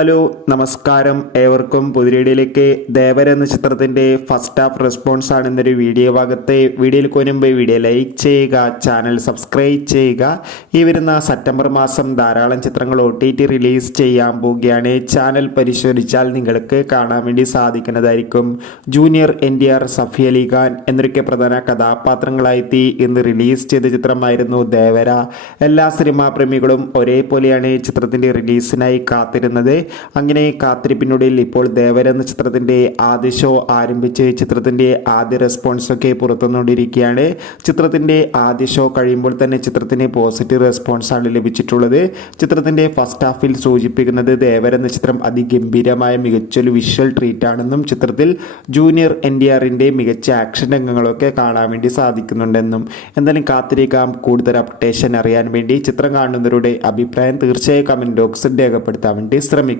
Hello നമസ്കാരം, ഏവർക്കും പുതിയയിലേക്ക് ദേവര എന്ന ചിത്രത്തിൻ്റെ ഫസ്റ്റ് ഹാഫ് റെസ്പോൺസ് ആണ് ഇന്നൊരു വീഡിയോ ഭാഗത്തെ. വീഡിയോയിൽ കൊനുമ്പ് വീഡിയോ ലൈക്ക് ചെയ്യുക, ചാനൽ സബ്സ്ക്രൈബ് ചെയ്യുക. ഈ വരുന്ന സെപ്റ്റംബർ മാസം ധാരാളം ചിത്രങ്ങൾ OTT റിലീസ് ചെയ്യാൻ പോവുകയാണ്. ചാനൽ പരിശോധിച്ചാൽ നിങ്ങൾക്ക് കാണാൻ വേണ്ടി സാധിക്കുന്നതായിരിക്കും. ജൂനിയർ NTR, സഫി അലി ഖാൻ എന്നൊക്കെ പ്രധാന കഥാപാത്രങ്ങളായി ഇന്ന് റിലീസ് ചെയ്ത ചിത്രമായിരുന്നു ദേവര. എല്ലാ സിനിമാ പ്രേമികളും ഒരേപോലെയാണ് ചിത്രത്തിൻ്റെ റിലീസിനായി കാത്തിരുന്നത്. അങ്ങനെ കാത്തിരിപ്പിനുള്ളിൽ ഇപ്പോൾ ദേവര എന്ന ചിത്രത്തിൻ്റെ ആദ്യ ഷോ ആരംഭിച്ച് ചിത്രത്തിൻ്റെ ആദ്യ റെസ്പോൺസൊക്കെ പുറത്തുവന്നുകൊണ്ടിരിക്കുകയാണ്. ചിത്രത്തിൻ്റെ ആദ്യ ഷോ കഴിയുമ്പോൾ തന്നെ ചിത്രത്തിന് പോസിറ്റീവ് റെസ്പോൺസാണ് ലഭിച്ചിട്ടുള്ളത്. ചിത്രത്തിൻ്റെ ഫസ്റ്റ് ഹാഫിൽ സൂചിപ്പിക്കുന്നത് ദേവര എന്ന ചിത്രം അതിഗംഭീരമായ മികച്ചൊരു വിഷ്വൽ ട്രീറ്റ് ആണെന്നും ചിത്രത്തിൽ ജൂനിയർ NTRൻ്റെ മികച്ച ആക്ഷൻ രംഗങ്ങളൊക്കെ കാണാൻ വേണ്ടി സാധിക്കുന്നുണ്ടെന്നും. എന്തായാലും കാത്തിരിക്കാം. കൂടുതൽ അപ്ഡേഷൻ അറിയാൻ വേണ്ടി ചിത്രം കാണുന്നവരുടെ അഭിപ്രായം തീർച്ചയായും കമൻറ്റ് ബോക്സിൽ രേഖപ്പെടുത്താൻ വേണ്ടി ശ്രമിക്കുക.